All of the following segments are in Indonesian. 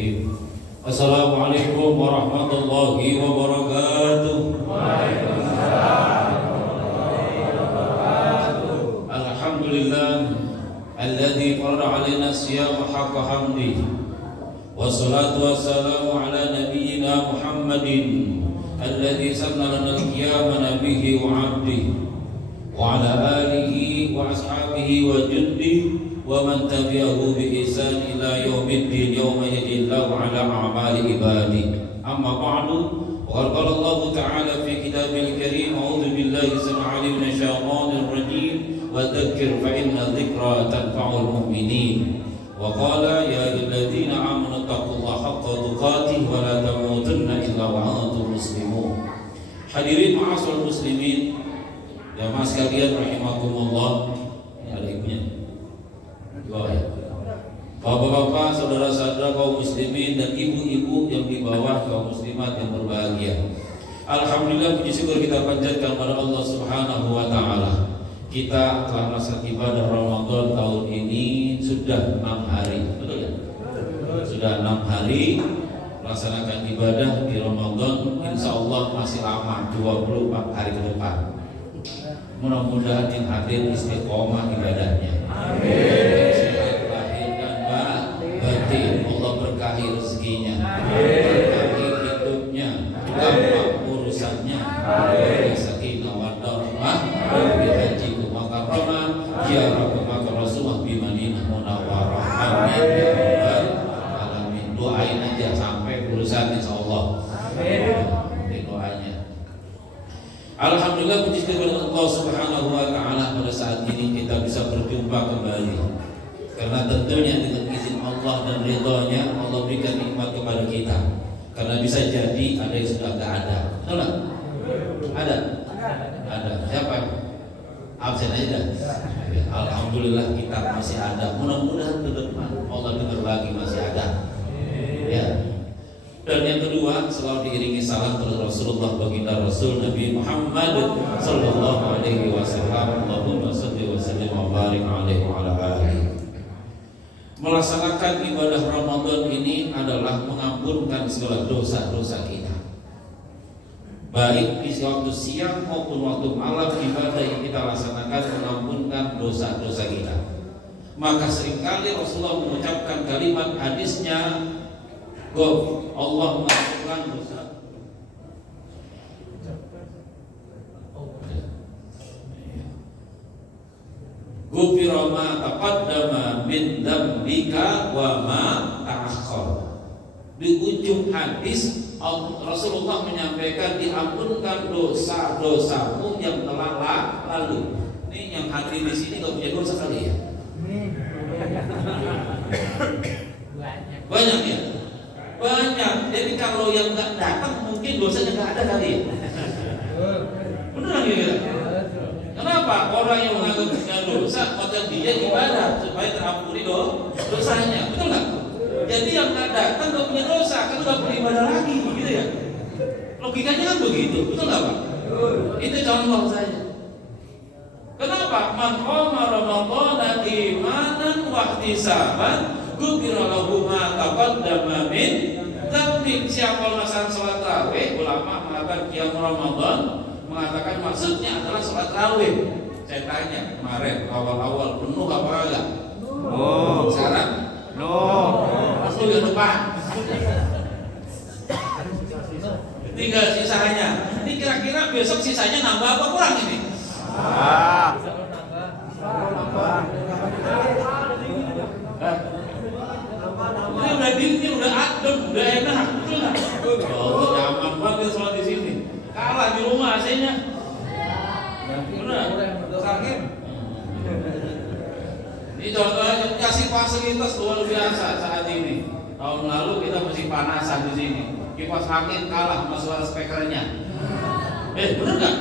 Bismillahirrahmanirrahim. Assalamualaikum warahmatullahi wabarakatuh. Waalaikumsalam warahmatullahi wabarakatuh. Alhamdulillah alladzi farada 'alaina siyama haqqa hamdihi. Wassalatu wassalamu ala nabiyyina Muhammadin alladzi sanna lana al-qiyama nabiyhi wa 'abdihi wa ala alihi wa ashabihi wa jundihi wa man tabi'ahu bi ihsan ila yaumiddin yauma yajillahu ala a'mali ibadi. Amma ba'du, wa qala Allah ta'ala fi kitabil karim, a'udzu billahi sam'ali minasyaitonir rajim, wa dzakkir fa inna dzikra tanfa'ul mu'minin. Wa qala ya ayyuhalladzina amanu taqullaha haqqa tuqatih wa la tamutunna illa wa antum muslimun. Hadirin ma'asyiral muslimin, jamaah sekalian rahimakumullah. Ini ada ibunya. Bapak-bapak, saudara-saudara kaum muslimin dan ibu-ibu yang di bawah kaum muslimat yang berbahagia. Alhamdulillah, puji syukur kita panjatkan kepada Allah Subhanahu wa taala. Kita telah melaksanakan ibadah Ramadan tahun ini sudah 6 hari. Betul ya? Sudah 6 hari melaksanakan ibadah di Ramadan. Insyaallah masih lama, 24 hari ke depan. Mudah-mudahan yang hadir istiqomah ibadahnya. Amin. Allah berkahi rezekinya, berkahi hidupnya, gampang urusannya, sakinah wa rahmah, bihaji kumakarramah, ziarah Rasulullah bimadinah munawwarah. Amin ya rabbal alamin. Doain aja sampai urusan insyaallah. Amin. Doanya. Alhamdulillah, puji kepada Allah Subhanahu wa taala, pada saat ini kita bisa berjumpa kembali. Karena tentunya dengan izin Allah dan ridhonya Allah berikan nikmat kepada kita. Karena bisa jadi ada yang sudah tidak ada. Betul tak? Ada? Ada. Siapa? Absen aja. Alhamdulillah kita masih ada. Mudah-mudahan ke depan Allah dengar lagi masih ada. Ya. Dan yang kedua, selalu diiringi salam kepada Rasulullah, baginda Rasul Nabi Muhammad sallallahu alaihi wasallam. Allahumma shalli wa sallim wa barik alaihi wa ala alihi. Melaksanakan ibadah Ramadan ini adalah mengampunkan segala dosa-dosa kita. Baik di waktu siang maupun waktu malam, ibadah yang kita laksanakan mengampunkan dosa-dosa kita. Maka seringkali Rasulullah mengucapkan kalimat hadisnya, Allah mengampunkan dosa. Ghufira ma taqaddama min dzambika wa ma ta'akhkhar. Di ujung hadis Rasulullah menyampaikan diampunkan dosa-dosamu yang telah lalu. Ini yang hadir di sini nggak punya dosa kali ya? Banyak ya? Banyak. Jadi kalau yang nggak datang mungkin dosanya nggak ada kali ya? Beneran ya? Kenapa? Orang yang menganggap punya dosa, maka dia ibadah supaya terampuni dosanya. Betul nggak? Jadi yang nggak datang nggak punya dosa, kan nggak perlu ibadah lagi, gitu ya? Logikanya kan begitu, betul nggak Pak? Itu contoh saja. Kenapa? Man qama ramadhana imanan wa ihtisaban ghufira lahu ma taqaddama min dzambi. Siapa melaksanakan salat tarawih, ulama mengatakan qiyam Ramadan, mengatakan maksudnya adalah sholat tarawih. Saya tanya kemarin awal-awal penuh apa enggak? Sekarang? Pasti ke depan. Tinggal sisanya. Ini kira-kira besok sisanya nambah apa kurang ini? Ini udah dingin, udah adem, udah enak, betul nggak? Oh, nyaman banget sholat di sini. Kalah di rumah AC-nya. Benar. Sakit. Ini contohnya kasih fasilitas luar biasa saat ini. Tahun lalu kita masih panasan di sini. Kipas angin kalah sama suara speakernya. Benar nggak?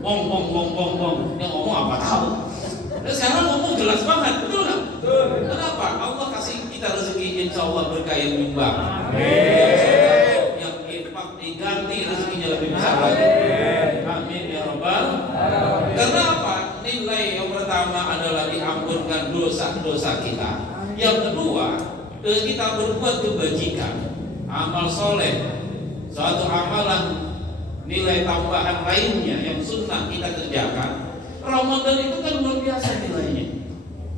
Bong. Yang ngomong apa tahu? Sekarang ngomong jelas banget, betul nggak? Kenapa? Allah kasih kita rezeki, insya Allah berkah yang nyumbang. Diganti rezekinya lebih besar lagi. Amin ya rabbal. Karena apa? Nilai yang pertama adalah diampunkan dosa-dosa kita. Yang kedua, kita berbuat kebajikan, amal soleh, suatu amalan nilai tambahan lainnya yang sunnah kita kerjakan, Ramadan itu kan luar biasa nilainya.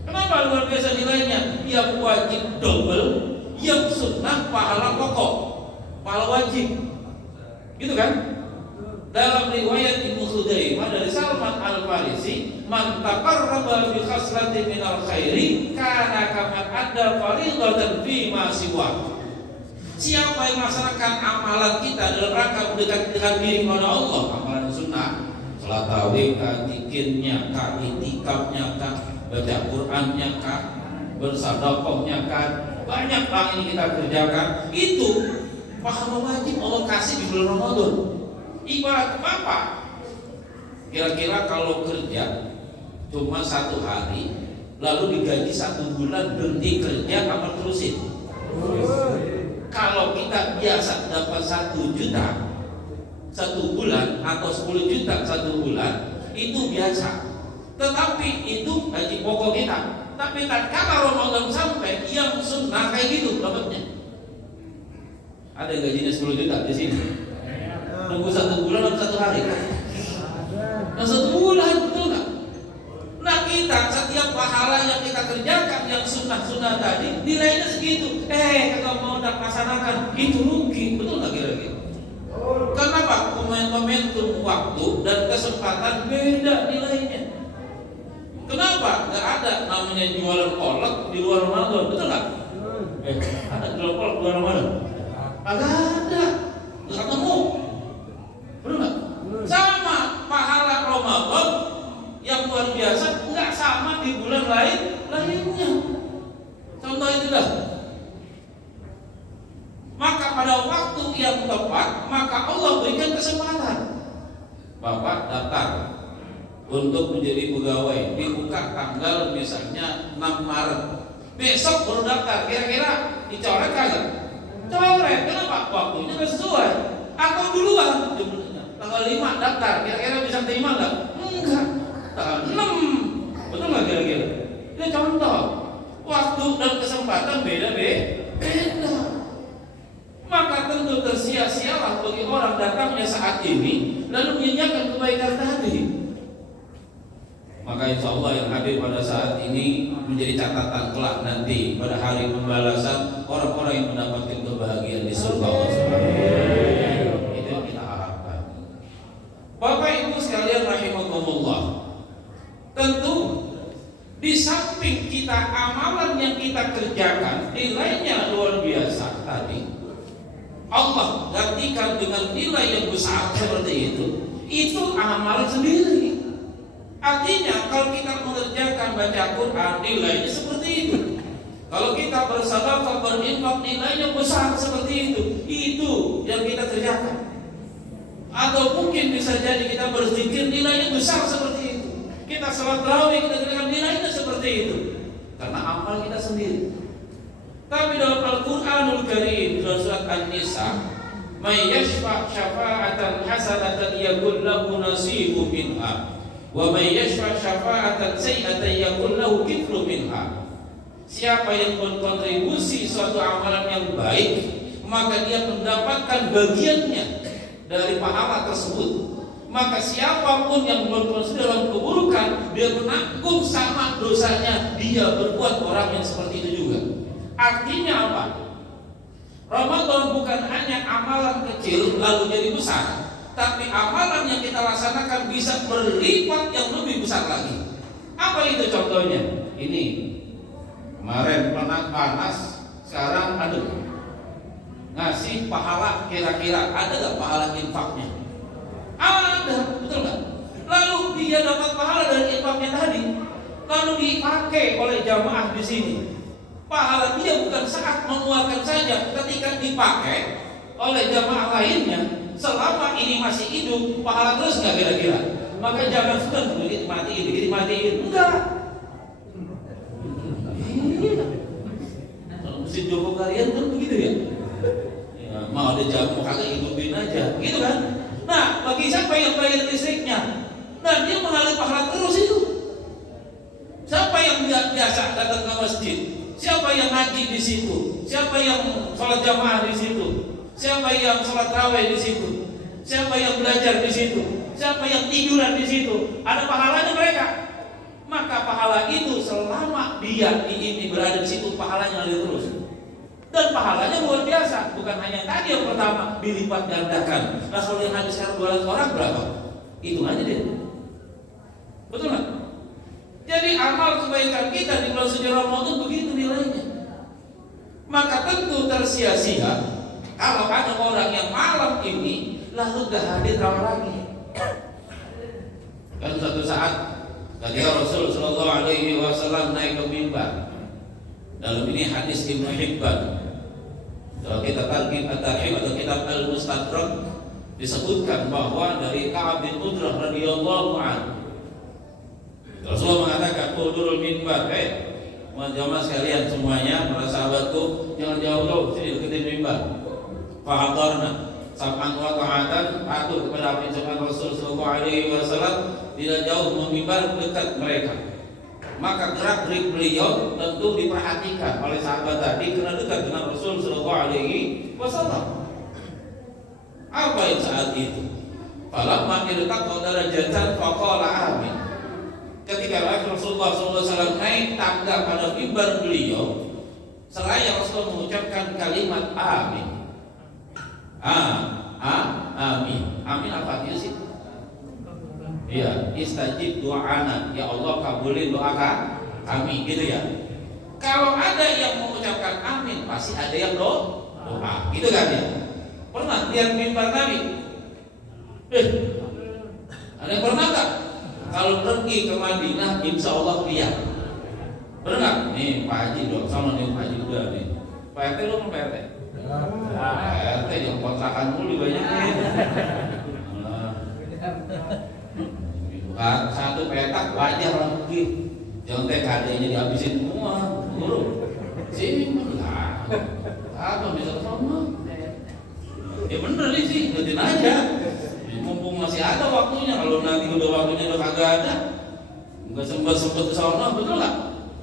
Kenapa luar biasa nilainya? Yang wajib double, yang sunnah pahala pokok, pahala wajib, gitu kan? Dalam riwayat Ibnu Khuzaimah dari Salman Al-Farisi, man taqarraba bi khaslatin minal khairi kana kama adda fardhatan fi ma siwa. Siapa yang melaksanakan amalan kita dalam rangka mendekatkan diri kepada Allah, amalan sunnah, salat tarawih, zikirnya, itikafnya, baca Qur'annya, bersedekahnya, banyak hal ini kita kerjakan, itu pahala wajib Allah kasih di bulan Ramadan. Ibarat apa? Kira-kira kalau kerja cuma 1 hari, lalu digaji 1 bulan, berhenti kerja apa terusin? Kalau kita biasa dapat 1 juta 1 bulan atau 10 juta 1 bulan, itu biasa. Tetapi itu gaji pokok kita. Tapi tatkala Ramadan sampai, yang sunnah kayak gitu dapatnya. Ada yang gajinya 10 juta di sini. Nunggu 1 bulan atau 1 hari? Nah, 1 bulan, betul nggak? Nah, kita setiap pahala yang kita kerjakan yang sunnah-sunnah tadi nilainya segitu. Kalau mau laksanakan itu rugi, betul nggak kira-kira? Kenapa? Momentum waktu dan kesempatan beda nilainya. Kenapa? Nggak ada namanya jualan kolak di luar Ramadan, betul nggak? Ada jualan kolak di luar Ramadan? Agak ada, nggak ketemu. Betul nggak? Sama pahala Ramadan yang luar biasa nggak sama di bulan lainnya. Contoh itu dah. Maka pada waktu yang tepat, maka Allah berikan kesempatan. Bapak daftar untuk menjadi pegawai, dibuka tanggal misalnya 6 Maret. Besok baru daftar, kira-kira dicoret kagak? Coret. Kenapa? Waktunya nggak sesuai. Atau duluan, tanggal 5 daftar, kira-kira bisa terima nggak? Enggak. Tanggal 6, betul nggak kira-kira? Ini contoh. Waktu dan kesempatan beda-beda. Maka tentu tersia-sialah bagi orang datangnya saat ini lalu menyanyikan kebaikan tadi. Maka insya Allah yang hadir pada saat ini menjadi catatan kelak nanti pada hari pembalasan orang-orang yang mendapatkan kebahagiaan di surga Allah Subhanahu wa Ta'ala. Itu yang kita harapkan. Bapak Ibu sekalian rahimakumullah, tentu di samping kita amalan yang kita kerjakan nilainya luar biasa tadi, Allah gantikan dengan nilai yang besar seperti itu amalan sendiri. Artinya kalau kita mengerjakan baca Quran nilainya seperti itu. Kalau kita bersedekah berinfak nilainya besar seperti itu yang kita kerjakan. Atau mungkin bisa jadi kita berzikir nilainya besar seperti itu. Kita salat tarawih kita kerjakan nilainya seperti itu. Karena amal kita sendiri. Tapi dalam Al-Quranul Karim dalam surat An-Nisa, may yashfa' syafa'atan hasanatan yakun lahu nasibu minha, wa may yashfa' syafa'atan sayyi'atan yakun lahu kiflu minha. Siapa yang berkontribusi suatu amalan yang baik, maka dia mendapatkan bagiannya dari pahala tersebut. Maka siapapun yang berkontribusi dalam keburukan, dia menanggung sama dosanya dia berbuat orang yang seperti itu juga. Artinya apa? Ramadan bukan hanya amalan kecil lalu jadi besar, tapi amalan yang kita laksanakan bisa berlipat yang lebih besar lagi. Apa itu contohnya? Ini kemarin panas, sekarang ngasih pahala, kira-kira ada gak pahala infaknya? Ada, betul gak? Lalu dia dapat pahala dari infaknya tadi, lalu dipakai oleh jamaah di sini. Pahala dia bukan saat mengeluarkan saja, ketika dipakai oleh jamaah lainnya selama ini masih hidup, pahala terus nggak kira-kira? Maka jangan sudah dikit matiin, enggak. Kalau mesin Joko kalian kan begitu ya? Mau ada jamu kagak hidupin aja, gitu kan? Nah, bagi siapa yang bayar listriknya, nah dia mengalir pahala terus itu. Siapa yang biasa datang ke masjid? Siapa yang ngaji di di situ? Siapa yang sholat jamaah di situ? Siapa yang sholat tarawih di situ? Siapa yang belajar di situ? Siapa yang tiduran di situ? Ada pahalanya mereka. Maka pahala itu selama dia ini berada di situ, pahalanya ngalir terus. Dan pahalanya luar biasa. Bukan hanya tadi yang pertama dilipat gandakan. Nah kalau yang hadis 200 orang berapa? Hitung aja deh. Betul nggak? Jadi amal kebaikan kita di bulan suci Ramadan begitu nilainya. Maka tentu tersia-sia kalau ada orang yang malam ini lalu gak hadir rawat lagi. Kan suatu saat ketika Rasul Shallallahu Alaihi Wasallam naik ke mimbar, dalam ini hadis Ibnu Hibban, kalau kita tarikh at-Tarhib atau kitab Al-Mustadrak disebutkan bahwa dari Ka'ab bin Ujrah radhiyallahu anhu, Rasulullah mengatakan, "Udurul mimbar, jamaah sekalian semuanya, para sahabatku, jangan jauh-jauh, sini deketin mimbar." Fahadarna sam'an wa ta'atan, patuh kepada apa yang Rasul sallallahu alaihi wasallam, tidak jauh memimbar, dekat mereka. Maka gerak-gerik beliau tentu diperhatikan oleh sahabat tadi karena dekat dengan Rasul sallallahu alaihi wasallam. Apa yang saat itu? Falamma irtaqa darajatan faqala amin. Ketika Rasulullah SAW naik tangga pada mimbar beliau, seraya Rasul mengucapkan kalimat amin. Amin. Amin apa artinya sih? Iya, istajib doana. Ya Allah kabulin doa kami, gitu ya. Kalau ada yang mengucapkan amin, pasti ada yang doa. Gitu kan ya? Pernah lihat mimbar Nabi? Ada yang pernah nggak? Kalau pergi ke Madinah, insya Allah lihat. Benar nggak? Nih Pak Haji dong, sama nih Pak Haji udah nih. Pak RT lu mau Pak RT? Pak RT yang kontrakan mulu banyak nih. Satu petak wajar lah mungkin. Jangan TKD-nya dihabisin semua. Guru, sini lah. Apa bisa sama? Ya bener nih sih, ngeliatin aja. Mumpung masih ada waktunya. Kalau nanti udah waktunya udah kagak ada, nggak sempet kesana, betul nggak?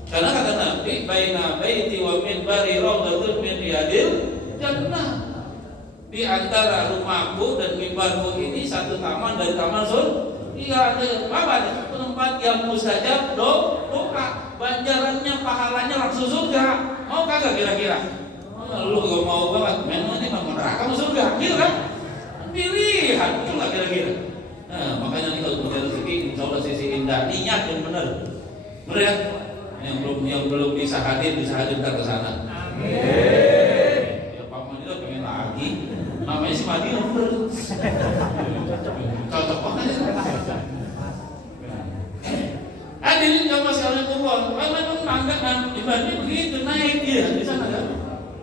Karena kata Nabi, baina baiti wa minbari raudhatun min riyadil jannah. Di antara rumahku dan mimbarku ini satu taman dari taman surga. Iya, ada tempat yang mustajab doa, banjarannya, pahalanya langsung surga. Mau kagak kira-kira? Lu gak mau banget, memang ini mau neraka mau surga, gitu kan? Pilihan, betul nggak kira-kira? Nah, makanya nih kalau mencari rezeki, insya Allah sisi indah, niat yang benar, benar ya? Yang belum bisa hadir ntar ke sana. Amin. Ya Pak Madinah pengen lagi, namanya si Madinah bener. Cocok banget ya. Hadirin jamaah sekalian kumpul, memang tangga kan ibaratnya begitu naik dia di sana kan?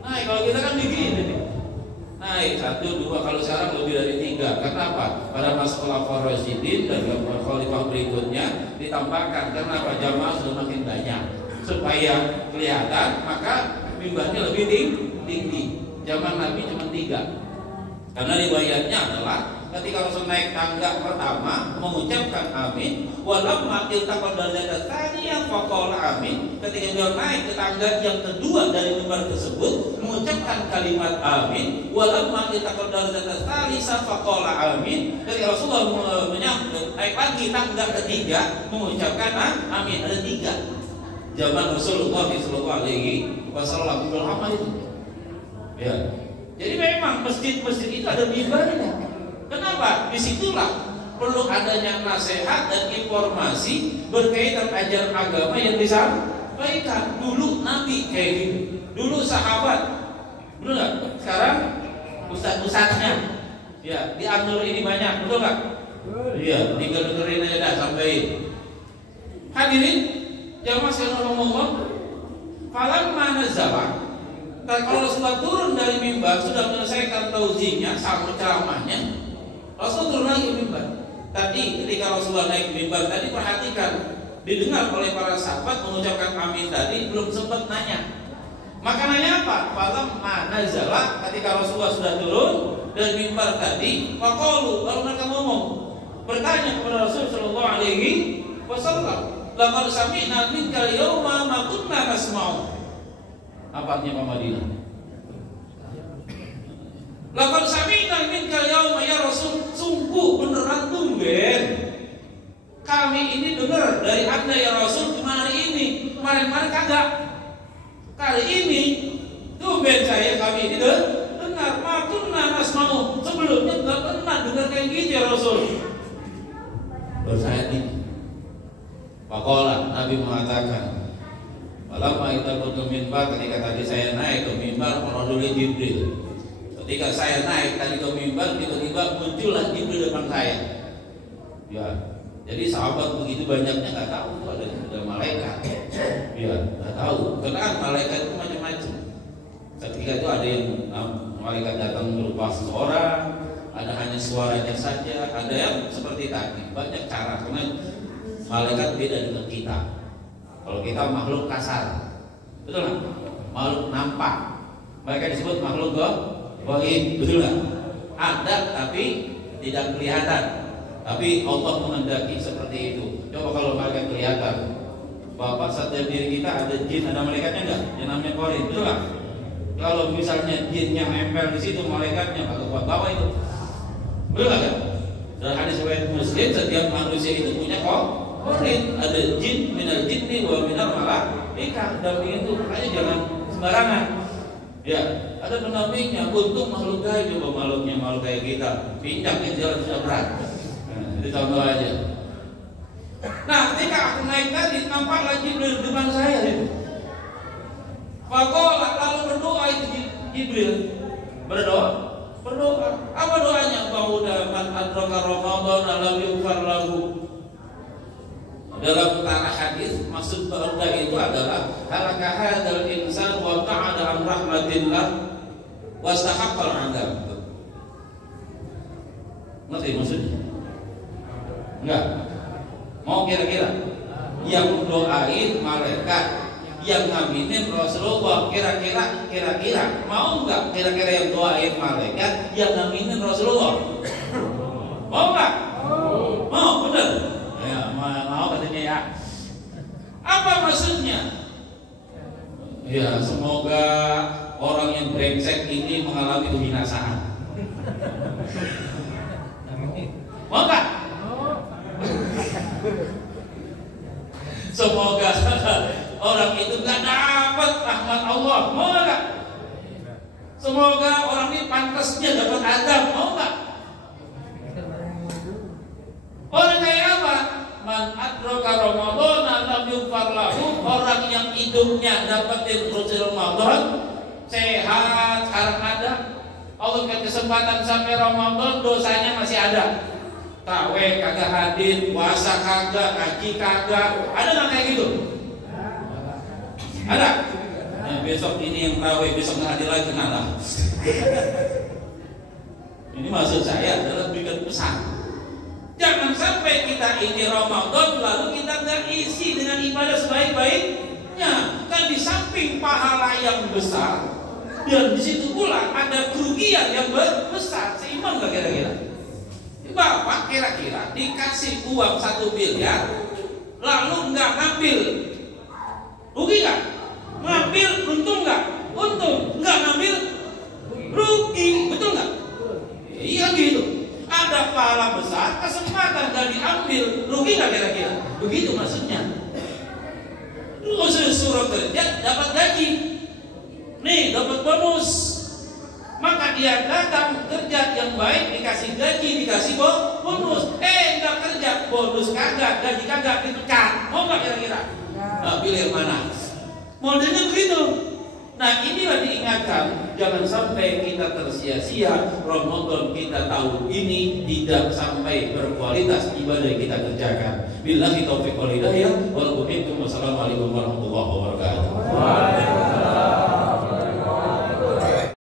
Naik kalau kita kan begini nih. Naik 1, 2, kalau sekarang lebih dari 3. Karena apa? Pada masa Khulafaur Rasyidin dan khalifah berikutnya ditambahkan. Karena apa? Jamaah sudah makin banyak. Supaya kelihatan, maka mimbarnya lebih tinggi. Zaman Nabi cuma 3. Karena riwayatnya adalah ketika Rasul naik tangga pertama mengucapkan amin, walamma iltaqal darajat tsaniyah faqala amin. Ketika dia naik ke tangga yang kedua dari mimbar tersebut mengucapkan kalimat amin, walamma iltaqal darajat tsalitsah faqala amin. Ketika Rasulullah menyambut naik lagi tangga ketiga mengucapkan amin. Ada 3 zaman Rasulullah sallallahu alaihi wasallam berapa itu? Ya. Jadi memang masjid-masjid itu ada mimbarnya. Kenapa? Disitulah perlu adanya nasihat dan informasi berkaitan ajaran agama yang disampaikan. Dulu Nabi kayak gitu, dulu sahabat, betul nggak? Sekarang ustadz-ustadznya, ya di An-Nur ini banyak, betul nggak? Iya, tinggal dengerin aja dah sampai. Hadirin, jamaah sekalian ngomong, falamma nazala. Kalau Rasulullah turun dari mimbar sudah menyelesaikan tauziahnya sama ceramahnya, Rasul turun lagi mimbar. Tadi ketika Rasulullah naik mimbar tadi perhatikan, didengar oleh para sahabat mengucapkan amin tadi, belum sempat nanya. Maka nanya apa? Falamma nazala, ketika Rasulullah sudah turun dari mimbar tadi, faqalu, lalu mereka ngomong, bertanya kepada Rasul sallallahu alaihi wasallam, laqad sami'na minkal yauma ma kunna nasma'u. Apa artinya Pak Madinah? Laqad sami'na minkal yauma ya Rasul, sungguh beneran tumben kami ini dengar dari Anda ya Rasul cuma hari ini, kemarin-kemarin kagak. Kali ini tumben kami ini dengar, makunna nasma'u, sebelumnya enggak pernah dengar kayak gitu ya Rasul. Baru saya ini Pakola Nabi mengatakan, walamma kita kuntum mimbar, ketika tadi saya naik ke mimbar, menoduli Jibril. Ketika saya naik tadi ke mimbar, tiba-tiba muncullah Jibril depan saya. Ya, jadi sahabat begitu banyaknya nggak tahu tuh ada malaikat. Ya, nggak tahu. Karena kan malaikat itu macam-macam. Ketika itu ada yang malaikat datang berupa seseorang, ada hanya suaranya saja, ada yang seperti tadi. Banyak cara, karena malaikat beda dengan kita. Kalau kita makhluk kasar, betul nggak? Makhluk nampak. Mereka disebut makhluk gaib, betul nggak? Ada tapi tidak kelihatan. Tapi Allah menghendaki seperti itu. Coba kalau malaikat kelihatan, Bapak setiap diri kita ada jin, ada malaikatnya nggak? Yang namanya qarin, betul nggak? Kalau misalnya jinnya nempel di situ, malaikatnya kalau buat bawa itu, betul nggak? Dalam hadis riwayat Muslim, setiap manusia itu punya qarin, ada jin, minal jinni wa minal malaikah. Dampingin itu, makanya jangan sembarangan. Ya, ada pendampingnya. Untung makhluk gaib, coba makhluk kayak kita, pincangnya jalan sudah berat. Nah, itu contoh aja. Nah, ketika aku naik tadi, nampak lagi Jibril depan saya itu. Faqala, lalu berdoa itu Jibril. Berdoa. Apa doanya? Bauda man adraka Ramadan alam yughfar lahu. Dalam tanah hadis maksud bauda itu adalah halaka hadzal insan wa ta'ala an rahmatillah wastahaqqal 'adzab. Ngerti maksudnya? Enggak. Mau kira-kira yang doain malaikat, yang ngaminin Rasulullah, kira-kira mau enggak kira-kira yang doain malaikat, yang ngaminin Rasulullah? Mau enggak? Mau, benar? Ya, mau katanya ya. Apa maksudnya? Ya, semoga orang yang brengsek ini mengalami kebinasaan. Mau enggak? Semoga orang itu gak dapat rahmat Allah, mau gak? Semoga orang ini pantasnya dapat azab, mau gak? Orang kayak apa? Man adraka Ramadan lam yughfar lahu, orang yang hidupnya dapetin proses Ramadan, sehat, sekarang ada, Allah kasih kesempatan sampai Ramadan, dosanya masih ada. Taweh kagak hadir, puasa kagak, ngaji kagak, ada nggak kayak gitu? Ada. Nah, besok ini yang taweh, besok nggak hadir lagi ngalah. Ini maksud saya adalah berikan pesan. Jangan sampai kita ini Ramadan lalu kita nggak isi dengan ibadah sebaik-baiknya. Kan di samping pahala yang besar dan di situ pula ada kerugian yang besar. Seimbang nggak kira-kira? Bapak kira-kira dikasih uang 1 miliar lalu nggak ngambil, rugi nggak? Ngambil untung nggak? Untung. Nggak ngambil rugi, betul nggak? Iya gitu. Ada pahala besar, kesempatan nggak diambil, rugi nggak kira-kira? Begitu maksudnya. Terus suruh kerja dapat gaji, nih dapat bonus. Maka dia datang kerja yang baik, dikasih gaji, dikasih bonus. Nggak kerja, bonus kagak, gaji kagak, dipecat. Mau nggak kira-kira? Nah, pilih yang mana? Modelnya begitu. Nah, inilah diingatkan, jangan sampai kita tersia-sia Ramadan kita tahun ini tidak sampai berkualitas ibadah yang kita kerjakan. Billahi taufiq wal hidayah. Wassalamualaikum warahmatullahi wabarakatuh.